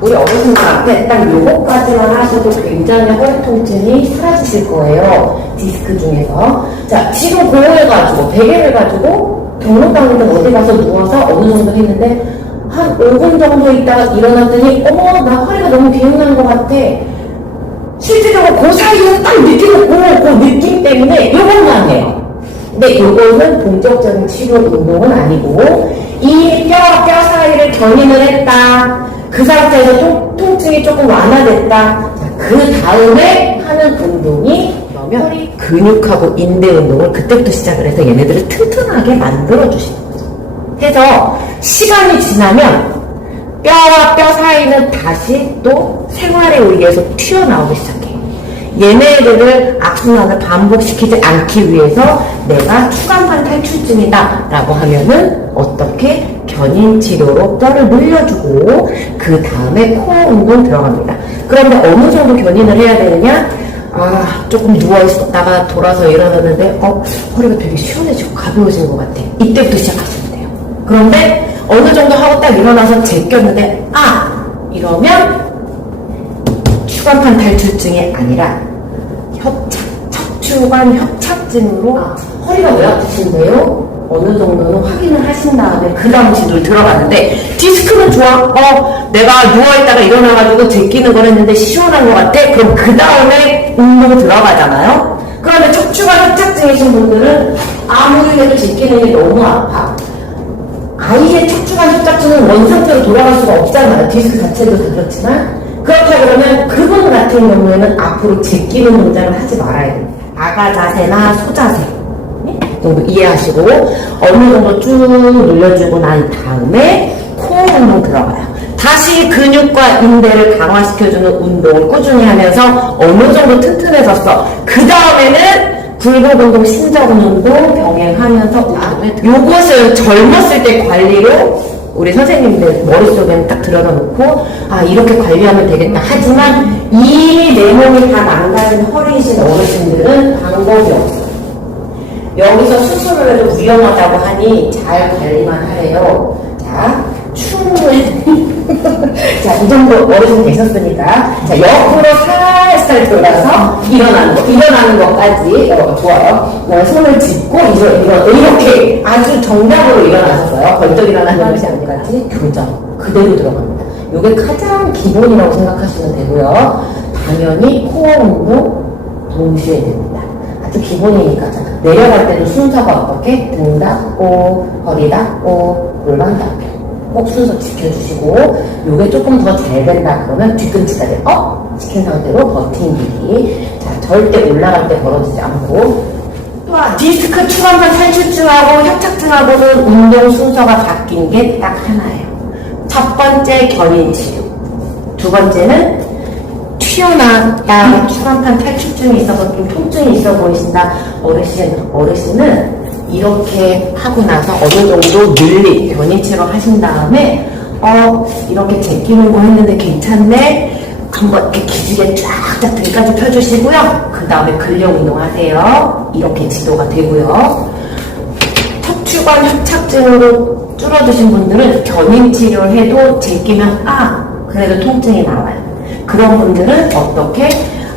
우리 어르신들한테 딱 요거까지만 하셔도 굉장히 허리 통증이 사라지실 거예요. 디스크 중에서. 자, 지금 고용해가지고, 베개를 가지고 경로당이든 어디 가서 누워서 어느 정도 했는데, 한 5분 정도 있다가 일어났더니, 어머, 나 허리가 너무 개운한 것 같아. 실질적으로 그 사이에 딱 느끼는 그, 그 느낌 때문에 요것만 해요. 근데 요거는 본격적인 치료 운동은 아니고 이 뼈, 뼈 사이를 견인을 했다. 그 상태에서 통, 통증이 조금 완화됐다. 자, 그 다음에 하는 운동이 그러면 근육하고 인대 운동을 그때부터 시작을 해서 얘네들을 튼튼하게 만들어 주시는 거죠. 해서 시간이 지나면 뼈와 뼈 사이는 다시 또 생활에 의해서 튀어나오기 시작해요. 얘네들을 악순환을 반복시키지 않기 위해서 내가 추간판 탈출증이다 라고 하면은 어떻게 견인 치료로 뼈를 늘려주고 그 다음에 코어 운동 들어갑니다. 그런데 어느 정도 견인을 해야 되느냐? 아, 조금 누워있었다가 돌아서 일어났는데, 어, 허리가 되게 시원해지고 가벼워진 것 같아. 이때부터 시작하시면 돼요. 그런데 어느 정도 하고 딱 일어나서 제꼈는데, 아! 이러면 추간판 탈출증이 아니라 협착, 척추관 협착증으로 아, 허리가 왜 아프신데요? 어느 정도는 확인을 하신 다음에 그 다음 진도를 들어가는데 디스크는 좋아. 어, 내가 누워있다가 일어나가지고 제끼는 걸 했는데 시원한 것 같아. 그럼 그 다음에 운동 들어가잖아요. 그런데 척추관 협착증이신 분들은 아무리 해도 제끼는 게 너무 아파. 아이의 척추관 협착증은 원상태로 돌아갈 수가 없잖아요. 디스크 자체도 다 그렇지만. 그렇다 그러면 그분 같은 경우에는 앞으로 제끼는 동작을 하지 말아야 돼요. 아가 자세나 소자세. 네? 정도 이해하시고 어느 정도 쭉 늘려주고 난 다음에 코어 운동 들어가요. 다시 근육과 인대를 강화시켜주는 운동을 꾸준히 하면서 어느 정도 튼튼해졌어. 그 다음에는 굴곡 운동, 신적 운동 병행하면서 요것을 젊었을 때 관리로 우리 선생님들 머릿속에는 딱 들여다놓고 아 이렇게 관리하면 되겠다 하지만 이미 내 몸이 다 망가진 허리이신 어르신들은 방법이 없어요. 여기서 수술을 해도 위험하다고 하니 잘 관리만 하래요. 자, 충분히. 자, 이 정도 어르신 되셨으니까. 자, 옆으로 살살 돌아서 일어나는 거, 일어나는 것까지. 어, 좋아요. 어, 손을 짚고, 이러, 이렇게 아주 정답으로 일어나셨어요. 벌떡 일어나는 것이 아니까지 교정. 그대로 들어갑니다. 이게 가장 기본이라고 생각하시면 되고요. 당연히 코어 운동 동시에 됩니다. 아주 기본이니까 자, 내려갈 때도 순서가 어떻게? 등 닫고 허리 닫고 골반 닫고 꼭 순서 지켜주시고 요게 조금 더 잘 된다 그러면 뒤꿈치까지 업! 시킨 상태로 버팅기기 자 절대 올라갈 때 벌어지지 않고. 또한 디스크 추간판 탈출증하고 협착증하고는 운동 순서가 바뀐 게 딱 하나예요. 첫 번째 견인 치료. 두 번째는 튀어나왔다, 추간판 탈출증이 있어서 좀 통증이 있어 보이신다. 어르신, 어르신은 이렇게 하고 나서 어느 정도 늘리, 견인체로 하신 다음에, 어, 이렇게 제끼는 거 했는데 괜찮네? 한번 이렇게 기지개 쫙쫙 등까지 펴주시고요. 그 다음에 근력 운동하세요. 이렇게 지도가 되고요. 척추관 협착증으로 줄어드신 분들은 견인 치료를 해도 제끼면 아 그래도 통증이 나와요. 그런 분들은 어떻게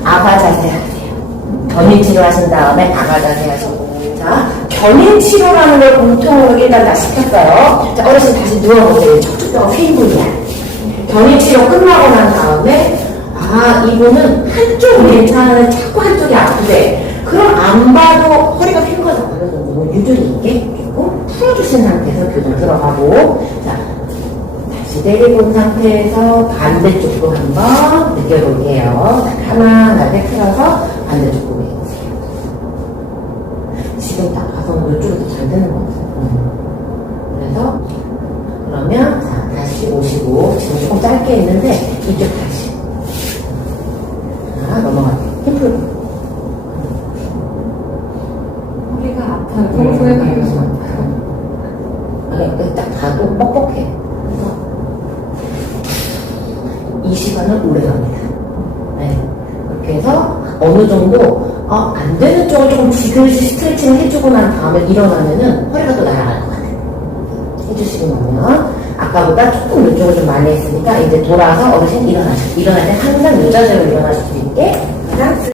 아가 자세 하세요. 견인 치료 하신 다음에 아가 자세 하시고 자 견인 치료라는 걸 공통으로 일단 다 시켰어요. 자 어르신 다시 누워보세요. 척추뼈가 휘인분이야. 견인 치료 끝나고 난 다음에 아 이분은 한쪽이 괜찮은데 자꾸 한쪽이 아프대. 그럼 안 봐도 허리가 핀 거잖아요. 뭐 유두리 있게 풀어주신 상태에서 교정 들어가고 자 다시 내리본 상태에서 반대쪽으로 한번 느껴볼게요. 자, 편안하게 틀어서 반대쪽 보게 해주세요. 지금 딱 봐서 이쪽이 더잘 되는 것 같아요. 음. 그래서 그러면 자, 다시 오시고 지금 조금 짧게 했는데 이쪽 다시 자 넘어갈게요. 힘 풀고 허리가 아파요. 평소에 가면서. 아니, 딱 봐도 뻑뻑해. 그래서 이 시간은 오래 갑니다. 네. 그렇게 해서 어느 정도 어, 안 되는 쪽을 조금 지그시 스트레칭을 해주고 난 다음에 일어나면은 허리가 또 날아갈 것 같아요. 해주시고 나면 아까보다 조금 이쪽을 좀 많이 했으니까 이제 돌아서 어르신 일어나시고 일어날 때 항상 요 자세로 일어나실 수 있게